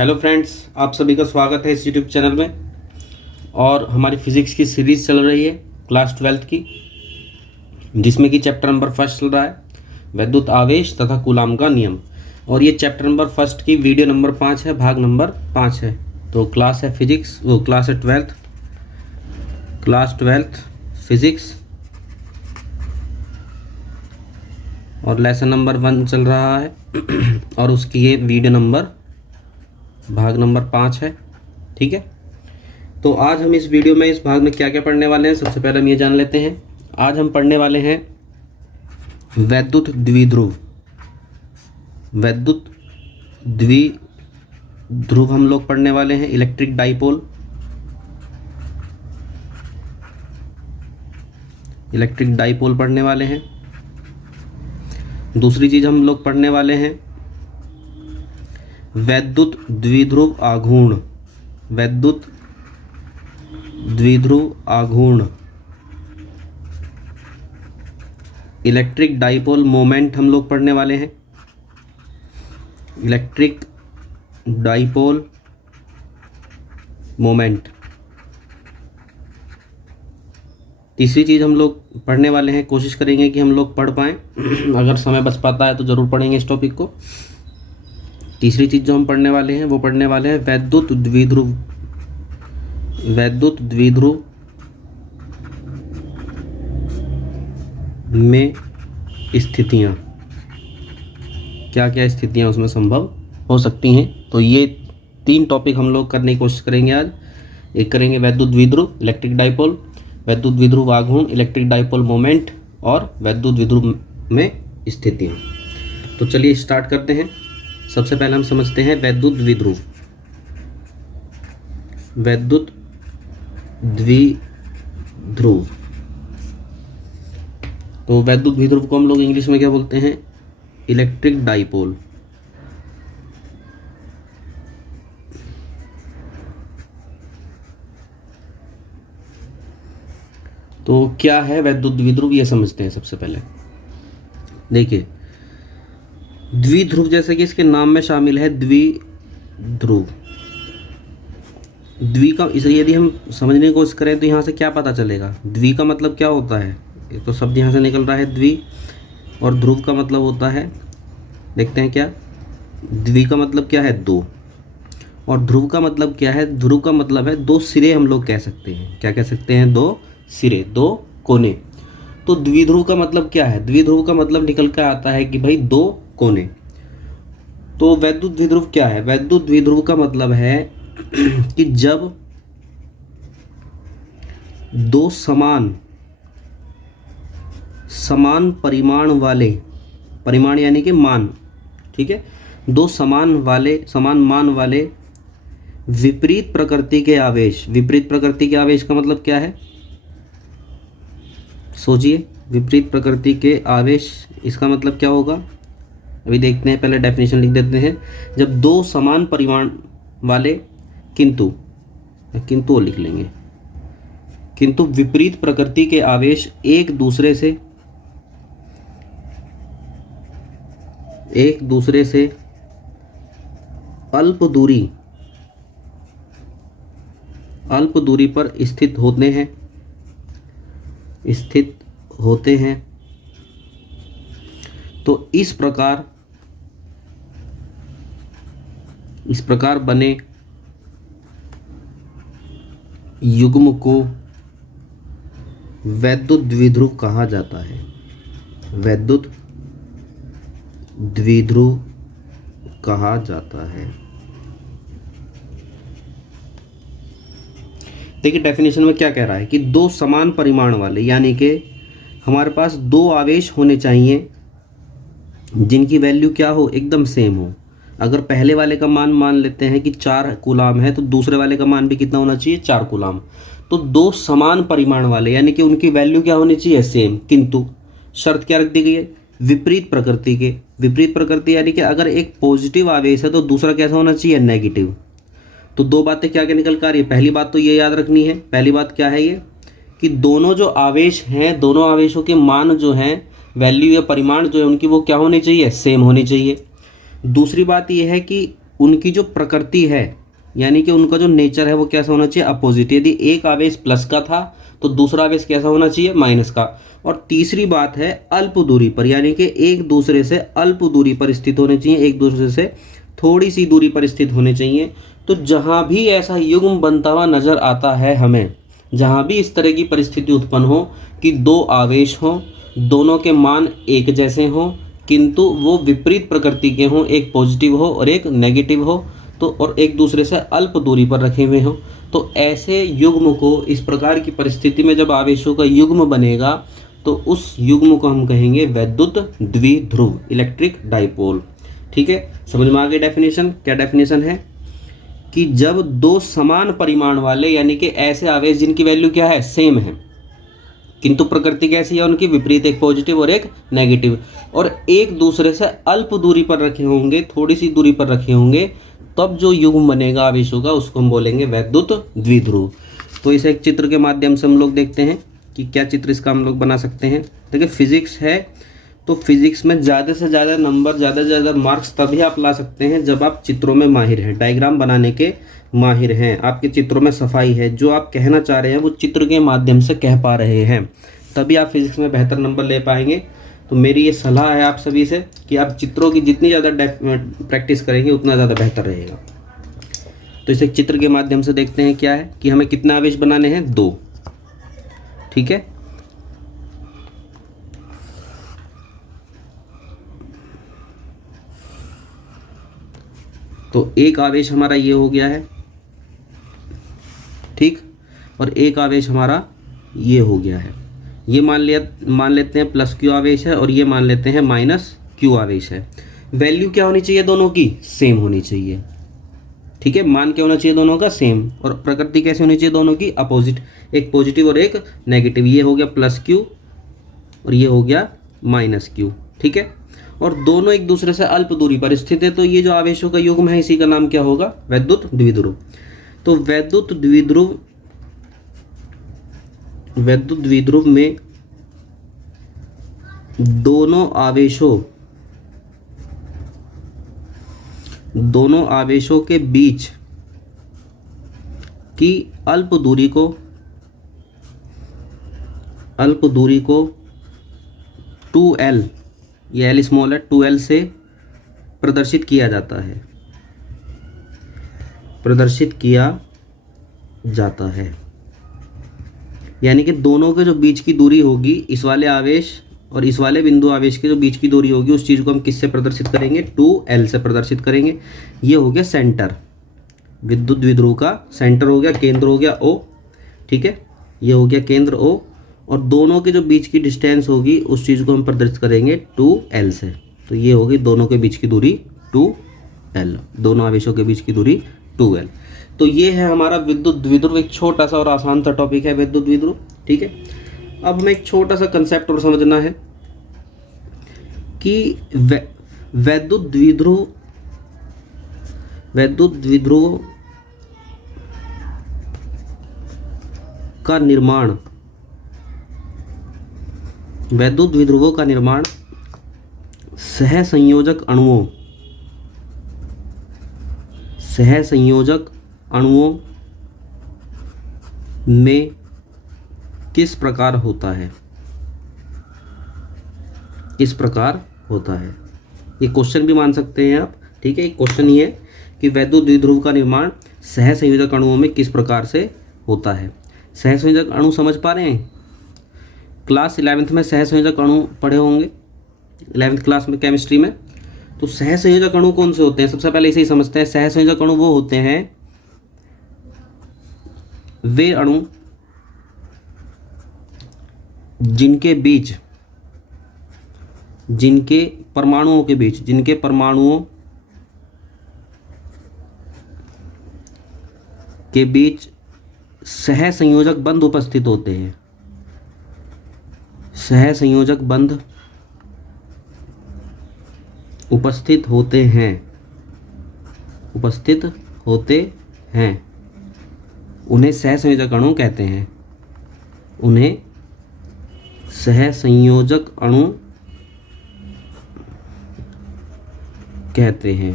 Hello friends, आप सभी का स्वागत है इस यूट्यूब चैनल में। और हमारी फिजिक्स की सीरीज़ चल रही है क्लास 12th की, जिसमें कि चैप्टर नंबर फर्स्ट चल रहा है वैद्युत आवेश तथा कूलाम का नियम। और ये चैप्टर नंबर फर्स्ट की वीडियो नंबर 5 है, भाग नंबर 5 है। तो क्लास है फिजिक्स, वो क्लास है क्लास 12th फिजिक्स, और लेसन नंबर 1 चल रहा है और उसकी ये वीडियो नंबर भाग नंबर 5 है। ठीक है, तो आज हम इस वीडियो में इस भाग में क्या क्या पढ़ने वाले हैं, सबसे पहले हम ये जान लेते हैं। आज हम पढ़ने वाले हैं वैद्युत द्विध्रुव। वैद्युत द्विध्रुव हम लोग पढ़ने वाले हैं। इलेक्ट्रिक डाइपोल, इलेक्ट्रिक डाइपोल पढ़ने वाले हैं। दूसरी चीज हम लोग पढ़ने वाले हैं वैद्युत द्विध्रुव आघूर्ण। वैद्युत द्विध्रुव आघूर्ण, इलेक्ट्रिक डाइपोल मोमेंट हम लोग पढ़ने वाले हैं। Electric dipole moment. तीसरी चीज़ हम लोग पढ़ने वाले हैं, कोशिश करेंगे कि हम लोग पढ़ पाएँ अगर समय बच पाता है तो ज़रूर पढ़ेंगे इस टॉपिक को। तीसरी चीज़ जो हम पढ़ने वाले हैं वो पढ़ने वाले हैं वैद्युत द्विध्रुव। वैद्युत द्विध्रुव में स्थितियाँ, क्या क्या स्थितियाँ उसमें संभव हो सकती हैं। तो ये 3 टॉपिक हम लोग करने की कोशिश करेंगे आज। एक करेंगे वैद्युत द्विध्रुव, इलेक्ट्रिक डाइपोल, वैद्युत द्विध्रुव आघूर्ण, इलेक्ट्रिक डाइपोल मोमेंट, और वैद्युत द्विध्रुव में स्थितियाँ। तो चलिए स्टार्ट करते हैं। सबसे पहले हम समझते हैं वैद्युत द्विध्रुव। वैद्युत द्विध्रुव, तो वैद्युत द्विध्रुव को हम लोग इंग्लिश में क्या बोलते हैं? Electric dipole. तो क्या है वैद्युत द्विध्रुव, ये समझते हैं सबसे पहले। देखिए, द्विध्रुव जैसे कि इसके नाम में शामिल है द्विध्रुव। द्वि का इसे यदि हम समझने की कोशिश करें तो यहाँ से क्या पता चलेगा? द्वि का मतलब क्या होता है? एक तो शब्द यहाँ से निकल रहा है द्वि, और ध्रुव का मतलब होता है, देखते हैं क्या। द्वि का मतलब क्या है? 2, और ध्रुव का मतलब क्या है? ध्रुव का मतलब है 2 सिरे, हम लोग कह सकते हैं। क्या कह सकते हैं? 2 सिरे, 2 कोने। तो द्विध्रुव का मतलब क्या है? द्विध्रुव का मतलब निकल कर आता है कि भाई 2 कोने। तो वैद्युत द्विध्रुव क्या है? वैद्युत द्विध्रुव का मतलब है कि जब 2 समान परिमाण वाले, परिमाण यानी कि मान, ठीक है, 2 समान मान वाले विपरीत प्रकृति के आवेश। विपरीत प्रकृति के आवेश का मतलब क्या है? सोचिए, विपरीत प्रकृति के आवेश, इसका मतलब क्या होगा? अभी देखते हैं, पहले डेफिनेशन लिख देते हैं। जब 2 समान परिमाण वाले किंतु लिख लेंगे, किंतु विपरीत प्रकृति के आवेश एक दूसरे से अल्प दूरी पर स्थित होते हैं, तो इस प्रकार बने युग्म को वैद्युत द्विध्रुव कहा जाता है। वैद्युत द्विध्रुव कहा जाता है। देखिए, डेफिनेशन में क्या कह रहा है कि 2 समान परिमाण वाले, यानी कि हमारे पास 2 आवेश होने चाहिए जिनकी वैल्यू क्या हो? एकदम सेम हो। अगर पहले वाले का मान लेते हैं कि 4 कूलाम है, तो दूसरे वाले का मान भी कितना होना चाहिए? 4 कूलाम। तो 2 समान परिमाण वाले, यानी कि उनकी वैल्यू क्या होनी चाहिए? सेम। किंतु शर्त क्या रख दी गई है? विपरीत प्रकृति के। विपरीत प्रकृति यानी कि अगर एक पॉजिटिव आवेश है तो दूसरा कैसा होना चाहिए? नेगेटिव। तो 2 बातें क्या क्या निकल कर आ रही है? पहली बात तो ये याद रखनी है। पहली बात क्या है ये कि दोनों जो आवेश हैं, दोनों आवेशों के मान जो हैं, वैल्यू या परिमाण जो है उनकी, वो क्या होनी चाहिए? सेम होनी चाहिए। दूसरी बात यह है कि उनकी जो प्रकृति है यानी कि उनका जो नेचर है वो कैसा होना चाहिए, अपोजिट। यदि एक आवेश प्लस का था तो दूसरा आवेश कैसा होना चाहिए, माइनस का। और तीसरी बात है अल्प दूरी पर, यानी कि एक दूसरे से अल्प दूरी पर स्थित होने चाहिए, एक दूसरे से थोड़ी सी दूरी पर स्थित होने चाहिए। तो जहाँ भी ऐसा युग्म बनता हुआ नजर आता है हमें, जहाँ भी इस तरह की परिस्थिति उत्पन्न हो कि दो आवेश हों, दोनों के मान एक जैसे हों किंतु वो विपरीत प्रकृति के हों, एक पॉजिटिव हो और एक नेगेटिव हो, तो और एक दूसरे से अल्प दूरी पर रखे हुए हों, तो ऐसे युग्म को, इस प्रकार की परिस्थिति में जब आवेशों का युग्म बनेगा तो उस युग्म को हम कहेंगे वैद्युत द्विध्रुव, इलेक्ट्रिक डाइपोल। ठीक है, समझ में आ गई डेफिनेशन। क्या डेफिनेशन है कि जब दो समान परिमाण वाले यानी कि ऐसे आवेश जिनकी वैल्यू क्या है, सेम है, किंतु प्रकृति कैसी है उनकी, विपरीत, एक पॉजिटिव और एक नेगेटिव, और एक दूसरे से अल्प दूरी पर रखे होंगे, थोड़ी सी दूरी पर रखे होंगे, तब जो युग्म बनेगा आवेशों का उसको हम बोलेंगे वैद्युत द्विध्रुव। तो इसे एक चित्र के माध्यम से हम लोग देखते हैं कि क्या चित्र इसका हम लोग बना सकते हैं। देखिए फिजिक्स है तो फिजिक्स में ज़्यादा से ज़्यादा नंबर, ज़्यादा से ज़्यादा मार्क्स तभी आप ला सकते हैं जब आप चित्रों में माहिर हैं, डायग्राम बनाने के माहिर हैं, आपके चित्रों में सफाई है, जो आप कहना चाह रहे हैं वो चित्र के माध्यम से कह पा रहे हैं, तभी आप फिजिक्स में बेहतर नंबर ले पाएंगे। तो मेरी ये सलाह है आप सभी से कि आप चित्रों की जितनी ज़्यादा प्रैक्टिस करेंगे उतना ज़्यादा बेहतर रहेगा। तो इसे चित्र के माध्यम से देखते हैं क्या है कि हमें कितने आवेश बनाने हैं, 2। ठीक है, तो एक आवेश हमारा ये हो गया है, ठीक, और एक आवेश हमारा ये हो गया है। ये मान लेते हैं प्लस क्यू आवेश है और ये मान लेते हैं माइनस क्यू आवेश है। वैल्यू क्या होनी चाहिए, दोनों की सेम होनी चाहिए। ठीक है, मान क्या होना चाहिए दोनों का, सेम, और प्रकृति कैसे होनी चाहिए दोनों की, अपोजिट, एक पॉजिटिव और एक नेगेटिव। ये हो गया प्लस क्यू और ये हो गया माइनस क्यू। ठीक है, और दोनों एक दूसरे से अल्प दूरी पर स्थित है, तो ये जो आवेशों का युग्म है इसी का नाम क्या होगा, वैद्युत द्विध्रुव। तो वैद्युत द्विध्रुव में दोनों आवेशों के बीच की अल्प दूरी को 2L, ये L स्मॉल है, 2L से प्रदर्शित किया जाता है। यानी कि दोनों के जो बीच की दूरी होगी, इस वाले आवेश और इस वाले बिंदु आवेश के जो बीच की दूरी होगी, उस चीज़ को हम किससे प्रदर्शित करेंगे, 2L से प्रदर्शित करेंगे। ये हो गया सेंटर, विद्युत द्विध्रुव का सेंटर हो गया, केंद्र हो गया O। ठीक है, ये हो गया केंद्र O, और दोनों के जो बीच की डिस्टेंस होगी उस चीज़ को हम प्रदर्शित करेंगे 2L से। तो ये होगी दोनों के बीच की दूरी 2L, दोनों आवेशों के बीच की दूरी 2L। तो ये है हमारा विद्युत द्विध्रुव, एक छोटा सा और आसान सा टॉपिक है विद्युत द्विध्रुव। ठीक है, अब हमें एक छोटा सा कंसेप्ट और समझना है कि वैद्युत द्विध्रुव का निर्माण, वैद्युत द्विध्रुवों का निर्माण सहसंयोजक अणुओं में किस प्रकार होता है, ये क्वेश्चन भी मान सकते हैं आप। ठीक है, एक क्वेश्चन ये है कि वैद्युत द्विध्रुव का निर्माण सहसंयोजक अणुओं में किस प्रकार से होता है। सहसंयोजक अणु समझ पा रहे हैं, क्लास 11th में सहसंयोजक अणु पढ़े होंगे, 11th क्लास में केमिस्ट्री में। तो सहसंयोजक अणु कौन से होते हैं, सबसे पहले इसे ही समझते हैं। सहसंयोजक अणु वो होते हैं वे अणु जिनके परमाणुओं के बीच सहसंयोजक बंध उपस्थित होते हैं। सहसंयोजक बंध उपस्थित होते हैं, उन्हें सहसंयोजक अणु कहते हैं, उन्हें सहसंयोजक अणु कहते हैं।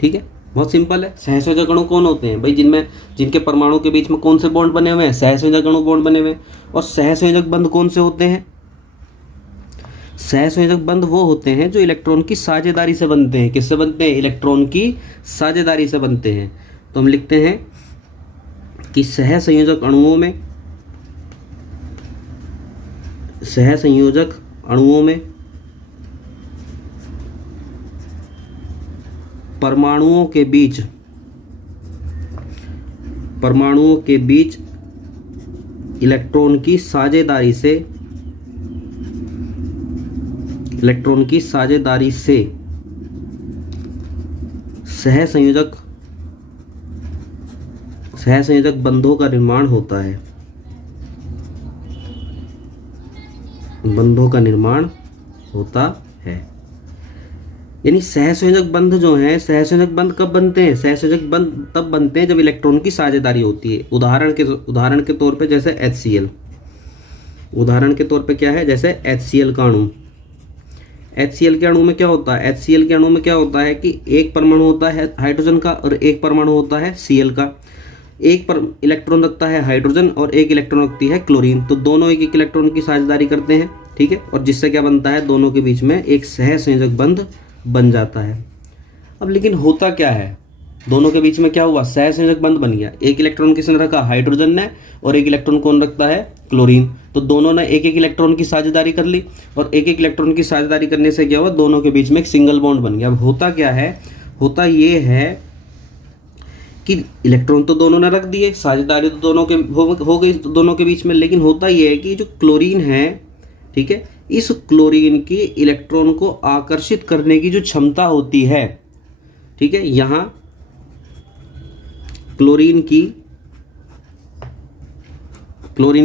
ठीक है, बहुत सिंपल है। सहसंयोजक अणु कौन होते हैं भाई? जिनके परमाणु के बीच में कौन से बॉन्ड बने हुए हैं? सहसंयोजक अणु बॉन्ड बने हुए हैं। और सहसंयोजक बंध कौन से होते हैं? सहसंयोजक बंध वो होते हैं जो इलेक्ट्रॉन की साझेदारी से बनते हैं। किससे बनते हैं? इलेक्ट्रॉन की साझेदारी से बनते हैं। तो हम लिखते हैं कि सहसंयोजक अणुओं में परमाणुओं के बीच इलेक्ट्रॉन की साझेदारी से सहसंयोजक बंधों का निर्माण होता है। यानी सहसंयोजक बंध जो हैं, सहसंयोजक बंध कब बनते हैं? सहसंयोजक बंध तब बनते हैं जब इलेक्ट्रॉन की साझेदारी होती है। उदाहरण के तौर पे जैसे HCl। उदाहरण के तौर पे क्या है? जैसे HCl का अणु। HCl के अणु में क्या होता है? HCl के अणु में क्या होता है कि एक परमाणु होता है हाइड्रोजन का और एक परमाणु होता है Cl का। एक पर इलेक्ट्रॉन रखता है हाइड्रोजन और एक इलेक्ट्रॉन रखती है क्लोरीन। तो दोनों एक इलेक्ट्रॉन की साझेदारी करते हैं, ठीक है। और जिससे क्या बनता है? दोनों के बीच में एक सहसंयोजक बंध बन जाता है। अब लेकिन होता क्या है? दोनों के बीच में क्या हुआ? सहसंयोजक बंध बन गया। एक इलेक्ट्रॉन किसने रखा? हाइड्रोजन ने। और एक इलेक्ट्रॉन कौन रखता है? क्लोरीन। तो दोनों ने एक एक इलेक्ट्रॉन की साझेदारी कर ली और एक एक इलेक्ट्रॉन की साझेदारी करने से क्या हुआ? दोनों के बीच में एक सिंगल बॉन्ड बन गया। अब होता क्या है? होता ये है कि इलेक्ट्रॉन तो दोनों ने रख दिए, साझेदारी तो दोनों के हो गई दोनों के बीच में। लेकिन होता ये है कि जो क्लोरीन है, ठीक है, इस क्लोरीन की इलेक्ट्रॉन को आकर्षित करने की जो क्षमता होती है, ठीक है, यहां क्लोरीन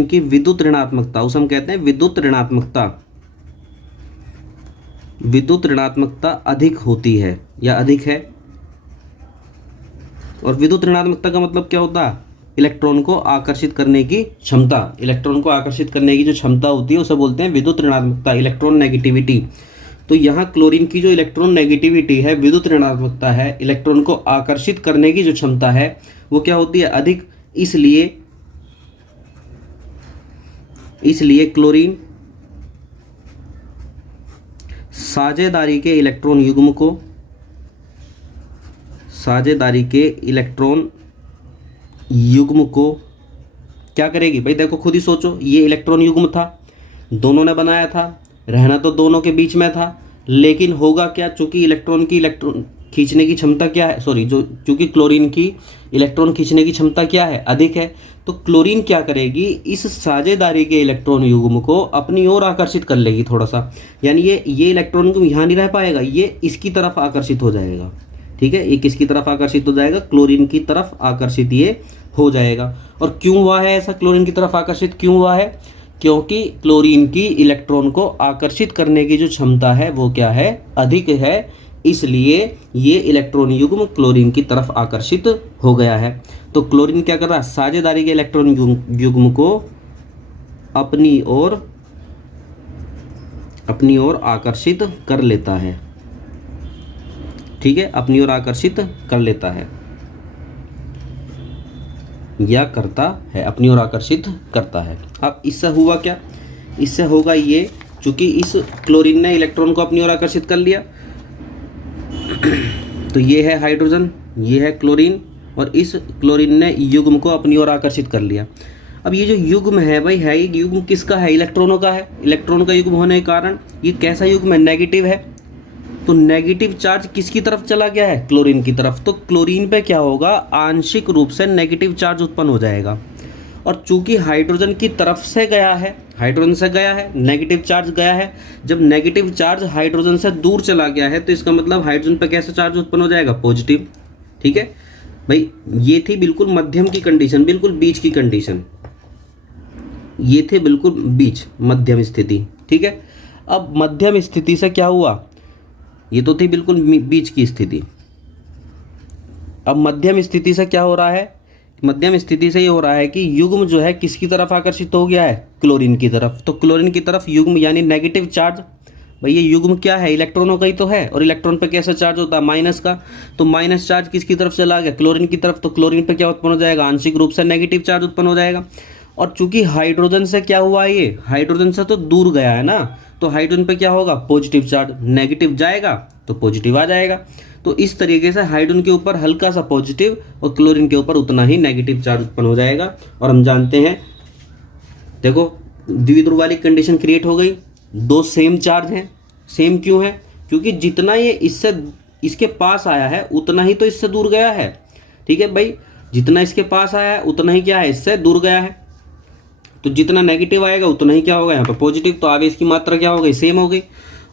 की विद्युत ऋणात्मकता, उसे हम कहते हैं विद्युत ऋणात्मकता अधिक होती है या अधिक है। और विद्युत ऋणात्मकता का मतलब क्या होता है? इलेक्ट्रॉन को आकर्षित करने की क्षमता। इलेक्ट्रॉन को आकर्षित करने की जो क्षमता होती है उसे बोलते हैं विद्युत ऋणात्मकता, इलेक्ट्रॉन नेगेटिविटी। तो यहाँ क्लोरीन की जो इलेक्ट्रॉन नेगेटिविटी है, विद्युत ऋणात्मकता है, इलेक्ट्रॉन को आकर्षित करने की जो क्षमता है वो क्या होती है? अधिक। इसलिए क्लोरीन साझेदारी के इलेक्ट्रॉन युग्म को क्या करेगी भाई? देखो खुद ही सोचो, ये इलेक्ट्रॉन युग्म था, दोनों ने बनाया था, रहना तो दोनों के बीच में था। लेकिन होगा क्या? चूंकि इलेक्ट्रॉन खींचने की क्षमता क्या है? चूंकि क्लोरीन की इलेक्ट्रॉन खींचने की क्षमता क्या है? अधिक है। तो क्लोरीन क्या करेगी? इस साझेदारी के इलेक्ट्रॉन युग्म को अपनी ओर आकर्षित कर लेगी थोड़ा सा। यानी ये इलेक्ट्रॉन युग्म यहाँ नहीं रह पाएगा, ये इसकी तरफ आकर्षित हो जाएगा, ठीक है। ये किसकी तरफ आकर्षित हो जाएगा? क्लोरीन की तरफ आकर्षित ये हो जाएगा। और क्यों हुआ है ऐसा? क्लोरीन की तरफ आकर्षित क्यों हुआ है? क्योंकि क्लोरीन की इलेक्ट्रॉन को आकर्षित करने की जो क्षमता है वो क्या है? अधिक है। इसलिए ये इलेक्ट्रॉन युग्म क्लोरीन की तरफ आकर्षित हो गया है। तो क्लोरीन क्या कर रहा है? साझेदारी के इलेक्ट्रॉन युग्म को अपनी ओर आकर्षित कर लेता है, ठीक है, अपनी ओर आकर्षित कर लेता है या करता है, अपनी ओर आकर्षित करता है। अब इससे हुआ क्या? इससे होगा ये, चूंकि इस क्लोरीन ने इलेक्ट्रॉन को अपनी ओर आकर्षित कर लिया, तो ये है हाइड्रोजन, ये है क्लोरीन, और इस क्लोरीन ने युग्म को अपनी ओर आकर्षित कर लिया। अब ये जो युग्म है भाई, है ये युग्म किसका है? इलेक्ट्रॉनों का है। इलेक्ट्रॉन का युग्म होने के कारण ये कैसा युग्म है? नेगेटिव है। तो नेगेटिव चार्ज किसकी तरफ चला गया है? क्लोरीन की तरफ। तो क्लोरीन पे क्या होगा? आंशिक रूप से नेगेटिव चार्ज उत्पन्न हो जाएगा। और चूंकि हाइड्रोजन की तरफ से गया है, हाइड्रोजन से गया है, नेगेटिव चार्ज गया है। जब नेगेटिव चार्ज हाइड्रोजन से दूर चला गया है तो इसका मतलब हाइड्रोजन पे कैसा चार्ज उत्पन्न हो जाएगा? पॉजिटिव, ठीक है भाई। ये थी बिल्कुल मध्यम की कंडीशन, बिल्कुल बीच की कंडीशन, ये थे बिल्कुल बीच, मध्यम स्थिति, ठीक है। अब मध्यम स्थिति से क्या हुआ? ये तो थी बिल्कुल बीच की स्थिति। अब मध्यम स्थिति से क्या हो रहा है? मध्यम स्थिति से ये हो रहा है कि युग्म जो है किसकी तरफ आकर्षित हो गया है? क्लोरीन की तरफ। तो क्लोरीन की तरफ युग्म यानी नेगेटिव चार्ज भाई ये युग्म क्या है, इलेक्ट्रॉनों का ही तो है, और इलेक्ट्रॉन पे कैसा चार्ज होता है, माइनस का। तो माइनस चार्ज किसकी तरफ चला गया, क्लोरीन की तरफ, तो क्लोरीन पे क्या उत्पन्न हो जाएगा, आंशिक रूप से नेगेटिव चार्ज उत्पन्न हो जाएगा। और चूंकि हाइड्रोजन से क्या हुआ, ये हाइड्रोजन से तो दूर गया है ना, तो हाइड्रोजन पे क्या होगा, पॉजिटिव चार्ज, नेगेटिव जाएगा तो पॉजिटिव आ जाएगा। तो इस तरीके से हाइड्रोजन के ऊपर हल्का सा पॉजिटिव और क्लोरीन के ऊपर उतना ही नेगेटिव चार्ज उत्पन्न हो जाएगा। और हम जानते हैं, देखो द्विध्रुव वाली कंडीशन क्रिएट हो गई, दो सेम चार्ज हैं। सेम क्यों है, क्योंकि जितना ये इससे इसके पास आया है उतना ही तो इससे दूर गया है। ठीक है भाई, जितना इसके पास आया है उतना ही क्या है, इससे दूर गया है। तो जितना नेगेटिव आएगा उतना ही क्या होगा, यहाँ पर पॉजिटिव। तो आवेश की मात्रा क्या हो गई, सेम हो गई।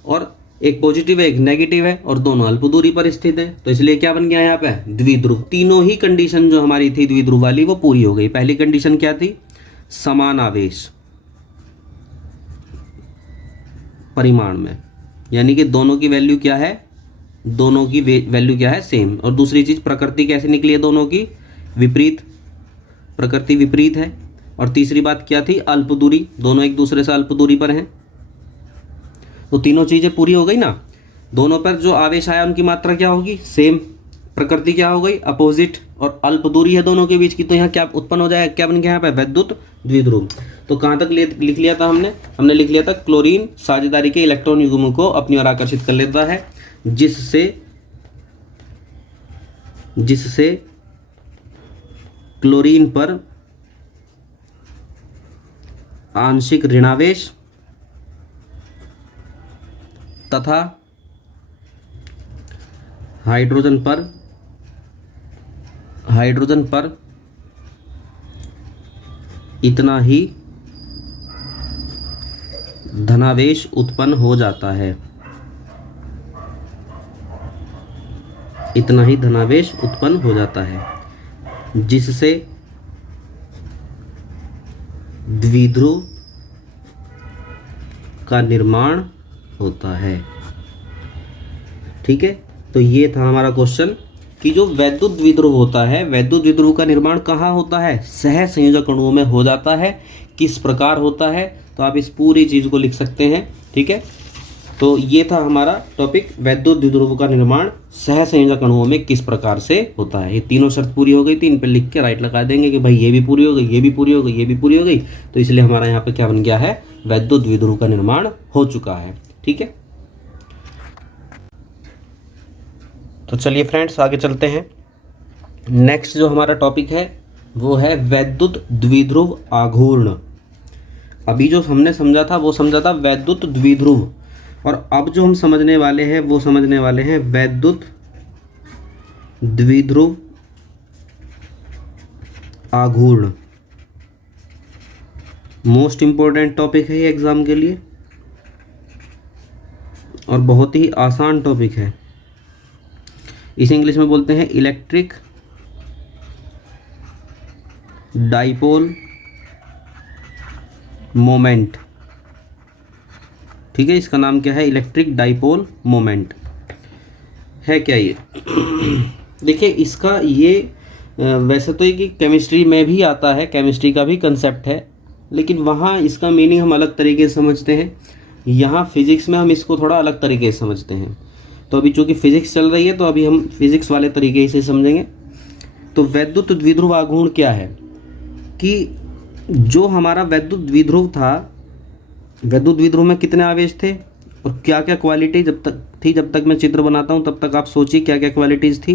और एक पॉजिटिव है एक नेगेटिव है और दोनों अल्प दूरी पर स्थित है, तो इसलिए क्या बन गया यहाँ पे, द्विध्रुव। तीनों ही कंडीशन जो हमारी थी द्विध्रुव वाली वो पूरी हो गई। पहली कंडीशन क्या थी, समान आवेश परिमाण में, यानी कि दोनों की वैल्यू क्या है, दोनों की वैल्यू क्या है, सेम। और दूसरी चीज प्रकृति कैसे निकली है दोनों की, विपरीत, प्रकृति विपरीत है। और तीसरी बात क्या थी, अल्प दूरी, दोनों एक दूसरे से अल्प दूरी पर हैं। तो तीनों चीजें पूरी हो गई ना। दोनों पर जो आवेश आया उनकी मात्रा क्या होगी, सेम। प्रकृति क्या हो गई, अपोजिट। और अल्प दूरी है दोनों के बीच की, तो यहाँ क्या उत्पन्न हो जाएगा, क्या बन गया यहाँ पे, वैद्युत द्विध्रुव। तो कहाँ तक लिख लिया था हमने लिख लिया था, क्लोरीन साझेदारी के इलेक्ट्रॉन युग्म को अपनी ओर आकर्षित कर लेता है, जिससे क्लोरीन पर आंशिक ऋणावेश तथा हाइड्रोजन पर इतना ही धनावेश उत्पन्न हो जाता है, इतना ही धनावेश उत्पन्न हो जाता है, जिससे द्विध्रुव का निर्माण होता है। ठीक है, तो ये था हमारा क्वेश्चन कि जो वैद्युत द्विध्रुव होता है, वैद्युत द्विध्रुव का निर्माण कहाँ होता है, सह संयोजक अणुओं में हो जाता है। किस प्रकार होता है, तो आप इस पूरी चीज को लिख सकते हैं। ठीक है, तो ये था हमारा टॉपिक, वैद्युत द्विध्रुव का निर्माण सह संयोजक अणुओं में किस प्रकार से होता है। ये तीनों शर्त पूरी हो गई थी, इन पर लिख के राइट लगा देंगे कि भाई ये भी पूरी हो गई, ये भी पूरी हो गई, ये भी पूरी हो गई। तो इसलिए हमारा यहाँ पे क्या बन गया है, वैद्युत द्विध्रुव का निर्माण हो चुका है। ठीक है, तो चलिए फ्रेंड्स आगे चलते हैं। नेक्स्ट जो हमारा टॉपिक है वो है वैद्युत द्विध्रुव आघूर्ण। अभी जो हमने समझा था वो समझा था वैद्युत द्विध्रुव, और अब जो हम समझने वाले हैं वो समझने वाले हैं वैद्युत द्विध्रुव आघूर्ण। मोस्ट इंपॉर्टेंट टॉपिक है ये एग्जाम के लिए, और बहुत ही आसान टॉपिक है। इसे इंग्लिश में बोलते हैं इलेक्ट्रिक डाइपोल मोमेंट। ठीक है, इसका नाम क्या है, इलेक्ट्रिक डाइपोल मोमेंट है। क्या ये देखिए, इसका ये वैसे तो ये केमिस्ट्री में भी आता है, केमिस्ट्री का भी कंसेप्ट है, लेकिन वहाँ इसका मीनिंग हम अलग तरीके से समझते हैं। यहाँ फिजिक्स में हम इसको थोड़ा अलग तरीके से समझते हैं। तो अभी चूंकि फिजिक्स चल रही है तो अभी हम फिजिक्स वाले तरीके से समझेंगे। तो वैद्युत द्विध्रुव आघूर्ण क्या है, कि जो हमारा वैद्युत द्विध्रुव था, वैद्युत द्विध्रुव में कितने आवेश थे और क्या क्या क्वालिटी जब तक मैं चित्र बनाता हूं तब तक आप सोचिए क्या क्या क्वालिटीज थी।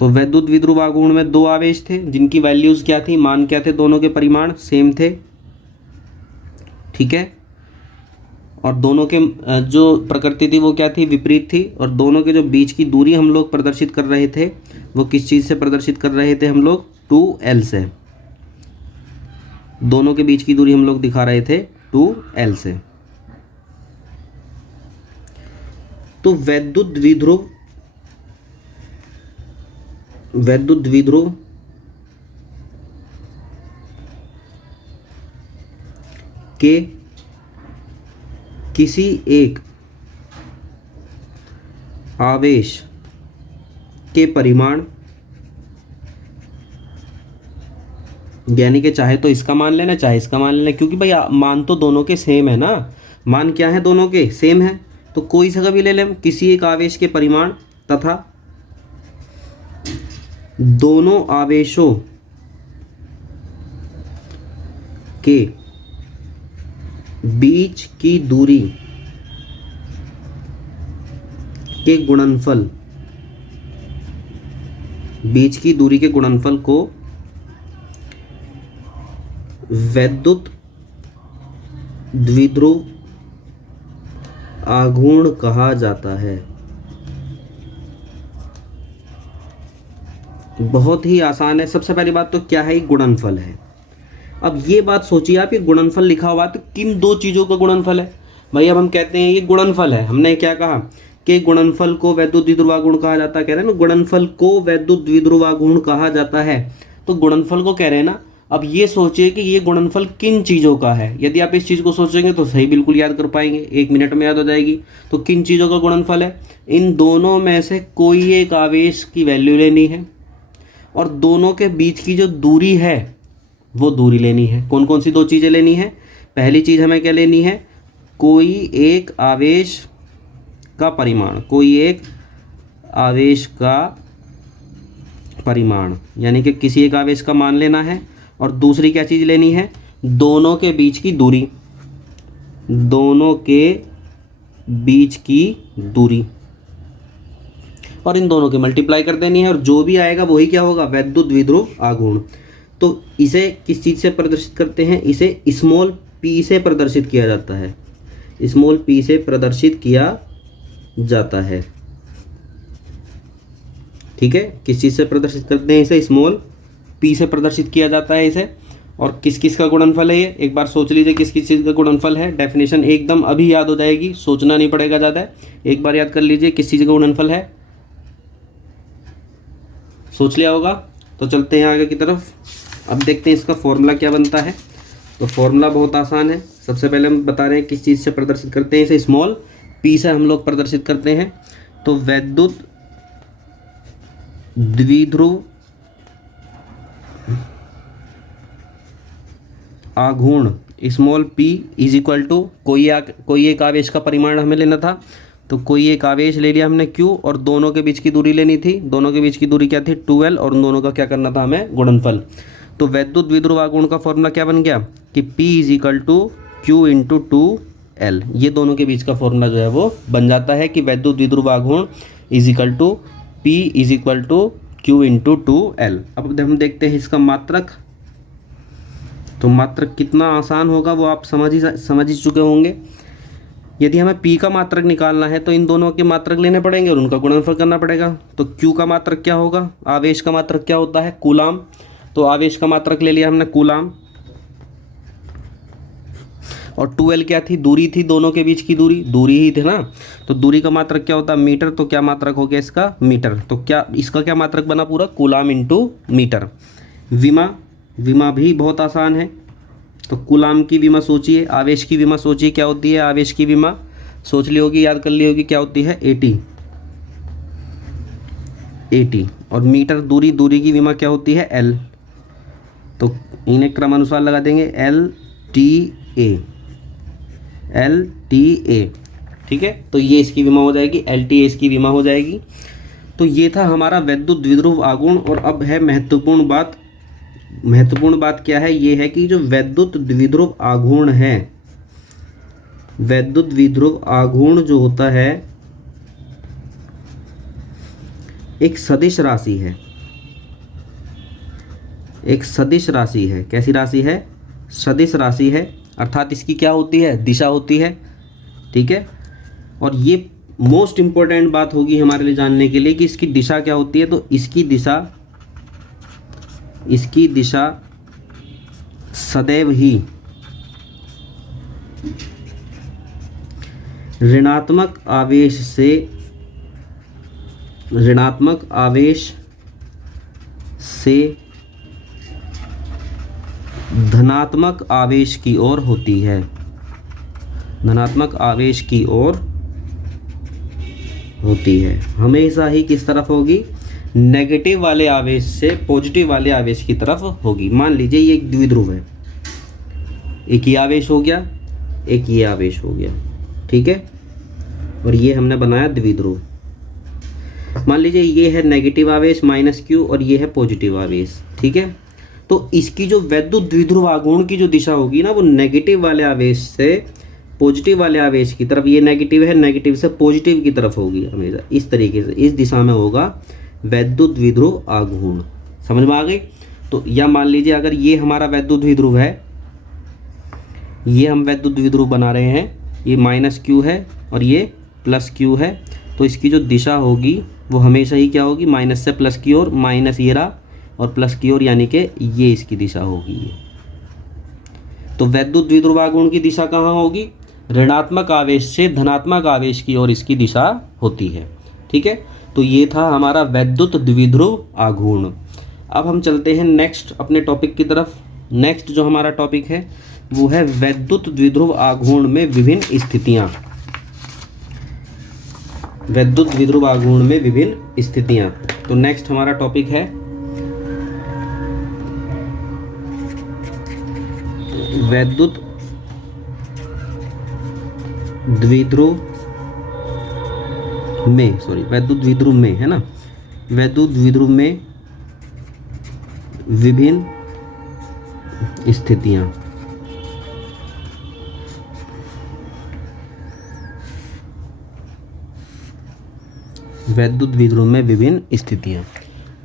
तो वैद्युत द्विध्रुव आघूर्ण में दो आवेश थे जिनकी वैल्यूज क्या थी, मान क्या थे, दोनों के परिमाण सेम थे। ठीक है, और दोनों के जो प्रकृति थी वो क्या थी, विपरीत थी। और दोनों के जो बीच की दूरी हम लोग प्रदर्शित कर रहे थे वो किस चीज़ से प्रदर्शित कर रहे थे, हम लोग 2L से। दोनों के बीच की दूरी हम लोग दिखा रहे थे 2L से। तो वैद्युत द्विध्रुव के किसी एक आवेश के परिमाण यानी कि चाहे तो इसका मान लेना चाहे इसका मान लेना, क्योंकि भाई मान तो दोनों के सेम है ना, मान क्या है दोनों के सेम है, तो कोई सा भी ले लें, किसी एक आवेश के परिमाण तथा दोनों आवेशों के बीच की दूरी के गुणनफल, बीच की दूरी के गुणनफल को वैद्युत द्विध्रुव आघूर्ण कहा जाता है। बहुत ही आसान है। सबसे पहली बात तो क्या है, गुणनफल है। अब ये बात सोचिए आप, ये गुणनफल लिखा हुआ तो किन दो चीज़ों का गुणनफल है भाई। अब हम कहते हैं ये गुणनफल है, हमने क्या कहा कि गुणनफल को वैद्युत द्विध्रुवाघूर्ण कहा जाता है, कह रहे हैं ना, गुणनफल को वैद्युत द्विध्रुवाघूर्ण कहा जाता है, तो गुणनफल को कह रहे हैं ना। अब ये सोचिए कि ये गुणनफल किन चीज़ों का है। यदि आप इस चीज़ को सोचेंगे तो सही बिल्कुल याद कर पाएंगे, 1 मिनट में याद हो जाएगी। तो किन चीज़ों का गुणनफल है, इन दोनों में से कोई एक आवेश की वैल्यू लेनी है और दोनों के बीच की जो दूरी है वो दूरी लेनी है। कौन कौन सी दो चीज़ें लेनी है, पहली चीज़ हमें क्या लेनी है, कोई एक आवेश का परिमाण, कोई एक आवेश का परिमाण, यानी कि किसी एक आवेश का मान लेना है, और दूसरी क्या चीज़ लेनी है, दोनों के बीच की दूरी, दोनों के बीच की दूरी, और इन दोनों के मल्टीप्लाई कर देनी है, और जो भी आएगा वही क्या होगा, वैद्युत द्विध्रुव आघूर्ण। तो इसे किस चीज़ से प्रदर्शित करते हैं, इसे स्मॉल p से प्रदर्शित किया जाता है, स्मॉल p से प्रदर्शित किया जाता है। ठीक है, किस चीज़ से प्रदर्शित करते हैं इसे, स्मॉल p से प्रदर्शित किया जाता है इसे। और किस किस का गुणनफल है ये, एक बार सोच लीजिए किस किस चीज़ का गुणनफल है। डेफिनेशन एकदम अभी याद हो जाएगी, सोचना नहीं पड़ेगा ज़्यादा, एक बार याद कर लीजिए किस चीज़ का गुणनफल है, सोच लिया होगा। तो चलते हैं आगे की तरफ, अब देखते हैं इसका फॉर्मूला क्या बनता है। तो फॉर्मूला बहुत आसान है। सबसे पहले हम बता रहे हैं किस चीज़ से प्रदर्शित करते हैं इसे, स्मॉल p से हम लोग प्रदर्शित करते हैं। तो वैद्युत द्विध्रुव आघूर्ण small p is equal to कोई एक आवेश का परिमाण हमें लेना था, तो कोई एक आवेश ले लिया हमने q, और दोनों के बीच की दूरी लेनी थी। दोनों के बीच की दूरी क्या थी, 2l, और उन दोनों का क्या करना था हमें, गुणनफल। तो वैद्युत द्विध्रुव आघूर्ण का फॉर्मूला क्या बन गया कि p is equal to q into 2l। ये दोनों के बीच का फॉर्मूला जो है वो बन जाता है कि वैद्युत द्विध्रुव आघूर्ण is equal to p is equal to q into 2l। अब हम देखते हैं इसका मात्रक। तो मात्रक कितना आसान होगा वो आप समझ ही चुके होंगे। यदि हमें p का मात्रक निकालना है तो इन दोनों के मात्रक लेने पड़ेंगे और उनका गुणनफल करना पड़ेगा। तो q का मात्रक क्या होगा, आवेश का मात्रक क्या होता है, कूलाम। तो आवेश का मात्रक ले लिया हमने कूलाम, और 2l क्या थी, दूरी थी, दोनों के बीच की दूरी ही थी ना। तो दूरी का मात्रक क्या होता है, मीटर। तो क्या मात्रक हो गया इसका, मीटर। तो क्या इसका क्या मात्रक बना पूरा, कूलाम इंटू मीटर। विमा भी बहुत आसान है। तो कूलाम की विमा सोचिए, आवेश की विमा सोचिए क्या होती है, आवेश की विमा सोच ली होगी, याद कर ली होगी, क्या होती है, 80। और मीटर दूरी की विमा क्या होती है, l। तो इन्हें क्रमानुसार लगा देंगे, LTA। ठीक है, तो ये इसकी विमा हो जाएगी, LTA इसकी विमा हो जाएगी। तो ये था हमारा वैद्युत द्विध्रुव आघूर्ण। और अब है महत्वपूर्ण बात क्या है, ये है कि जो वैद्युत द्विध्रुव आघूर्ण है, वैद्युत द्विध्रुव आघूर्ण जो होता है एक सदिश राशि है, एक सदिश राशि है। कैसी राशि है, सदिश राशि है, अर्थात इसकी क्या होती है, दिशा होती है। ठीक है, और ये मोस्ट इंपॉर्टेंट बात होगी हमारे लिए जानने के लिए कि इसकी दिशा क्या होती है। तो इसकी दिशा सदैव ही ऋणात्मक आवेश से धनात्मक आवेश की ओर होती है, धनात्मक आवेश की ओर होती है। हमेशा ही किस तरफ होगी, नेगेटिव वाले आवेश से पॉजिटिव वाले आवेश की तरफ होगी। मान लीजिए ये एक द्विध्रुव है, एक ये आवेश हो गया, एक ये आवेश हो गया, ठीक है, और ये हमने बनाया द्विध्रुव। मान लीजिए ये है नेगेटिव आवेश -q और ये है पॉजिटिव आवेश, ठीक है। तो इसकी जो वैद्युत द्विध्रुव आघूर्ण की जो दिशा होगी ना, वो नेगेटिव वाले आवेश से पॉजिटिव वाले आवेश की तरफ, ये नेगेटिव है, नेगेटिव से पॉजिटिव की तरफ होगी हमेशा, इस तरीके से, इस दिशा में होगा वैद्युत द्विध्रुव आघूर्ण। समझ में आ गई? तो या मान लीजिए अगर ये हमारा वैद्युत द्विध्रुव है, ये हम वैद्युत द्विध्रुव बना रहे हैं, ये -q है और ये +q है, तो इसकी जो दिशा होगी वो हमेशा ही क्या होगी, माइनस से प्लस की ओर, माइनस ये रहा और प्लस की ओर, यानी कि ये इसकी दिशा होगी ये। तो वैद्युत द्विध्रुव आघूर्ण की दिशा कहाँ होगी? ऋणात्मक आवेश से धनात्मक आवेश की ओर इसकी दिशा होती है, ठीक है। तो ये था हमारा वैद्युत द्विध्रुव आघूर्ण। अब हम चलते हैं नेक्स्ट अपने टॉपिक की तरफ। नेक्स्ट जो हमारा टॉपिक है वो है वैद्युत द्विध्रुव आघूर्ण में विभिन्न स्थितियाँ। वैद्युत द्विध्रुव आघूर्ण में विभिन्न स्थितियाँ। तो नेक्स्ट हमारा टॉपिक है वैद्युत द्विध्रुव में, वैद्युत द्विध्रुव में, है ना, वैद्युत द्विध्रुव में विभिन्न स्थितियां। वैद्युत द्विध्रुव में विभिन्न स्थितियां।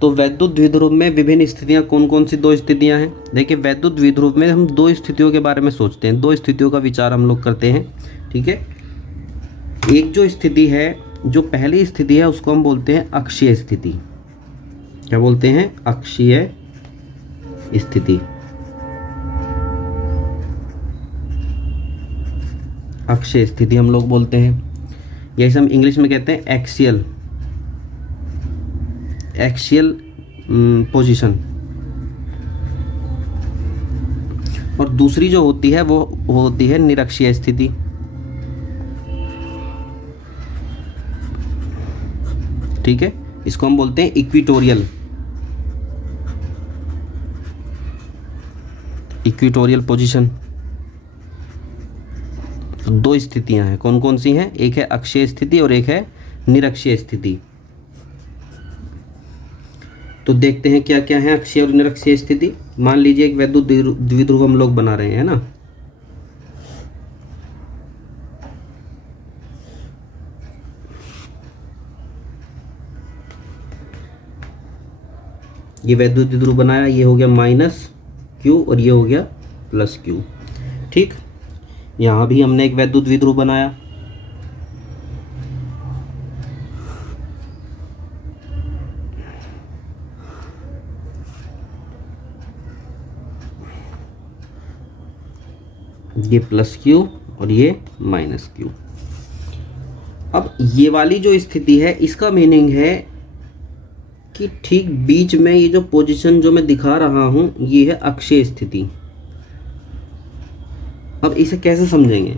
तो वैद्युत द्विध्रुव में विभिन्न स्थितियां कौन कौन सी 2 स्थितियां हैं? देखिए, वैद्युत द्विध्रुव में हम 2 स्थितियों के बारे में सोचते हैं, 2 स्थितियों का विचार हम लोग करते हैं, ठीक है। एक जो स्थिति है, जो पहली स्थिति है, उसको हम बोलते हैं अक्षीय स्थिति। क्या बोलते हैं? अक्षीय स्थिति। अक्षीय स्थिति हम लोग बोलते हैं, जैसे हम इंग्लिश में कहते हैं एक्सियल पोजीशन। और दूसरी जो होती है वो होती है निरक्षीय स्थिति। ठीक है, इसको हम बोलते हैं इक्विटोरियल पोजीशन। 2 स्थितियां हैं, कौन कौन सी हैं? एक है अक्षीय स्थिति और एक है निरक्षीय स्थिति। तो देखते हैं क्या क्या है अक्षीय और निरक्षीय स्थिति। मान लीजिए एक वैद्युत द्विध्रुव हम लोग बना रहे हैं ना, ये वैद्युत द्विध्रुव बनाया, ये हो गया -q और ये हो गया +q। ठीक, यहाँ भी हमने एक वैद्युत द्विध्रुव बनाया, ये +q और ये -q। अब ये वाली जो स्थिति है, इसका मीनिंग है कि ठीक बीच में ये जो पोजीशन जो मैं दिखा रहा हूं, ये है अक्षीय स्थिति। अब इसे कैसे समझेंगे?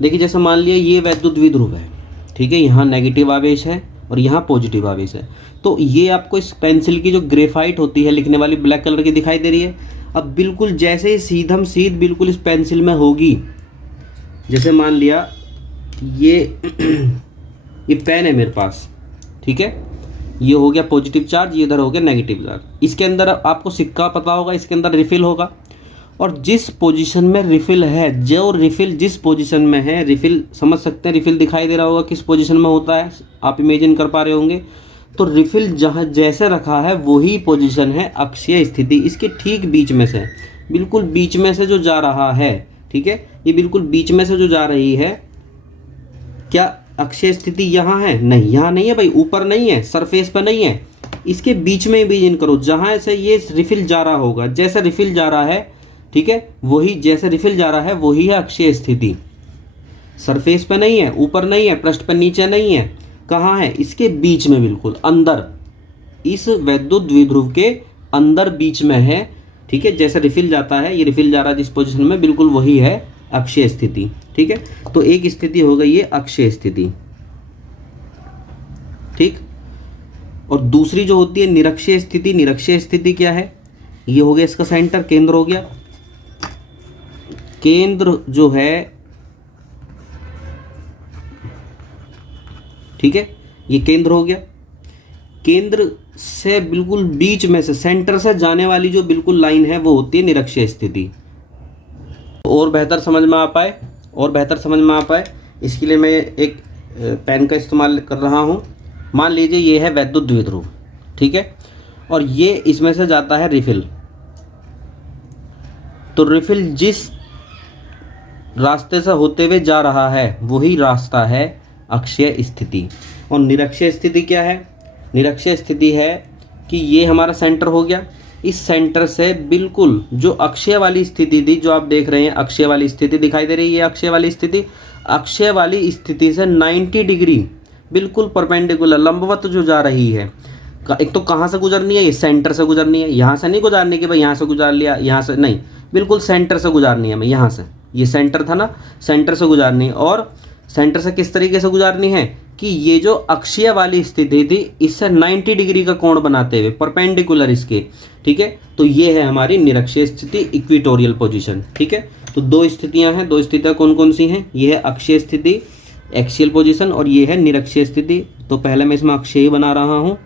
देखिए, जैसे मान लिया ये वैद्युत द्विध्रुव है, ठीक है, यहाँ नेगेटिव आवेश है और यहाँ पॉजिटिव आवेश है। तो ये आपको इस पेंसिल की जो ग्रेफाइट होती है लिखने वाली, ब्लैक कलर की दिखाई दे रही है। अब बिल्कुल जैसे ही सीधम सीध बिल्कुल इस पेंसिल में होगी, जैसे मान लिया ये पेन है मेरे पास, ठीक है, ये हो गया पॉजिटिव चार्ज, ये इधर हो गया नेगेटिव चार्ज। इसके अंदर आपको सिक्का पता होगा, इसके अंदर रिफिल होगा, और जिस पोजीशन में रिफिल है, जो रिफिल जिस पोजीशन में है, रिफिल समझ सकते हैं, रिफिल दिखाई दे रहा होगा किस पोजीशन में होता है, आप इमेजिन कर पा रहे होंगे। तो रिफिल जहाँ जैसे रखा है वही पोजीशन है अक्षीय स्थिति। इसके ठीक बीच में से, बिल्कुल बीच में से जो जा रहा है, ठीक है, ये बिल्कुल बीच में से जो जा रही है, क्या अक्षीय स्थिति यहाँ है? नहीं, यहाँ नहीं है भाई, ऊपर नहीं है, सरफेस पर नहीं है, इसके बीच में इमेजिन करो, जहाँ से ये रिफिल जा रहा होगा, जैसे रिफिल जा रहा है, ठीक है, वही जैसे रिफिल जा रहा है वही है अक्षीय स्थिति। सरफेस पे नहीं है, ऊपर नहीं है, पृष्ठ पे नीचे नहीं है, कहाँ है? इसके बीच में, बिल्कुल अंदर, इस वैद्युत द्विध्रुव के अंदर बीच में है, ठीक है। जैसे रिफिल जाता है, ये रिफिल जा रहा है जिस पोजीशन में, बिल्कुल वही है अक्षीय स्थिति, ठीक है। तो एक स्थिति हो गई ये अक्षीय स्थिति, ठीक। और दूसरी जो होती है निरक्षीय स्थिति, निरक्षीय स्थिति क्या है, ये हो गया इसका सेंटर, केंद्र हो गया। केंद्र जो है, ठीक है, ये केंद्र हो गया। केंद्र से बिल्कुल बीच में से, सेंटर से जाने वाली जो बिल्कुल लाइन है वो होती है निरक्षीय स्थिति। और बेहतर समझ में आ पाए, और बेहतर समझ में आ पाए इसके लिए मैं एक पेन का इस्तेमाल कर रहा हूँ। मान लीजिए ये है वैद्युत द्विध्रुव, ठीक है, और ये इसमें से जाता है रिफिल। तो रिफिल जिस रास्ते से होते हुए जा रहा है वही रास्ता है अक्षीय स्थिति। और निरक्षीय स्थिति क्या है, निरक्षीय स्थिति है कि ये हमारा सेंटर हो गया, इस सेंटर से बिल्कुल जो अक्षीय वाली स्थिति थी, जो आप देख रहे हैं अक्षीय वाली स्थिति दिखाई दे रही है, ये अक्षीय वाली स्थिति, अक्षीय वाली स्थिति से 90 डिग्री बिल्कुल परपेंडिकुलर लंबवत जो जा रही है। एक तो कहाँ से गुजरनी है, ये सेंटर से गुजरनी है। यहाँ से नहीं गुजारनी कि भाई यहाँ से गुजार लिया, यहाँ से नहीं, बिल्कुल सेंटर से गुजारनी है। मैं यहाँ से, ये सेंटर था ना, सेंटर से गुजारनी है। और सेंटर से किस तरीके से गुजारनी है कि ये जो अक्षीय वाली स्थिति थी इससे 90 डिग्री का कोण बनाते हुए परपेंडिकुलर इसके, ठीक है। तो ये है हमारी निरक्षीय स्थिति, इक्वेटोरियल पोजीशन, ठीक है। तो दो स्थितियां हैं, दो स्थितियां कौन कौन सी हैं, ये है अक्षीय स्थिति एक्सियल पोजीशन और ये है निरक्षीय स्थिति। तो पहले मैं इसमें अक्षीय बना रहा हूँ,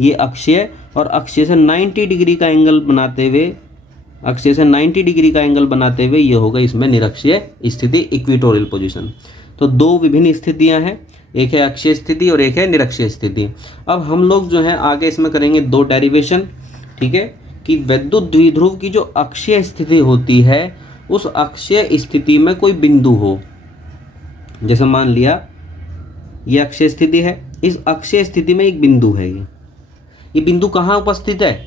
ये अक्षीय, और अक्षीय से 90 डिग्री का एंगल बनाते हुए, अक्षीय से 90 डिग्री का एंगल बनाते हुए ये होगा इसमें निरक्षीय स्थिति, इक्वेटोरियल पोजीशन। तो दो विभिन्न स्थितियां हैं, एक है अक्षीय स्थिति और एक है निरक्षीय स्थिति। अब हम लोग जो है आगे इसमें करेंगे दो डेरिवेशन, ठीक है, कि वैद्युत द्विध्रुव की जो अक्षीय स्थिति होती है उस अक्षीय स्थिति में कोई बिंदु हो। जैसे मान लिया ये अक्षीय स्थिति है, इस अक्षीय स्थिति में एक बिंदु है, ये बिंदु कहाँ उपस्थित है,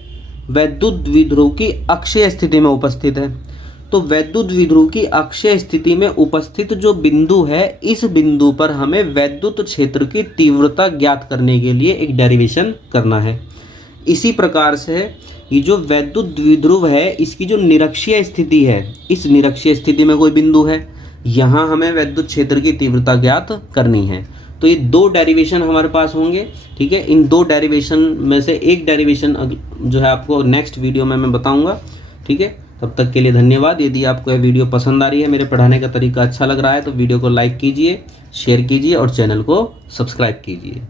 वैद्युत द्विध्रुव की अक्षीय स्थिति में उपस्थित है। तो वैद्युत द्विध्रुव की अक्षीय स्थिति में उपस्थित जो बिंदु है, इस बिंदु पर हमें वैद्युत क्षेत्र की तीव्रता ज्ञात करने के लिए एक डेरिवेशन करना है। इसी प्रकार से ये जो वैद्युत द्विध्रुव है इसकी जो निरक्षीय स्थिति है, इस निरक्षीय स्थिति में कोई बिंदु है, यहाँ हमें वैद्युत क्षेत्र की तीव्रता ज्ञात करनी है। तो ये दो डेरिवेशन हमारे पास होंगे, ठीक है। इन दो डेरिवेशन में से एक डेरिवेशन जो है आपको नेक्स्ट वीडियो में मैं बताऊंगा, ठीक है। तब तक के लिए धन्यवाद। यदि आपको यह वीडियो पसंद आ रही है, मेरे पढ़ाने का तरीका अच्छा लग रहा है, तो वीडियो को लाइक कीजिए, शेयर कीजिए और चैनल को सब्सक्राइब कीजिए।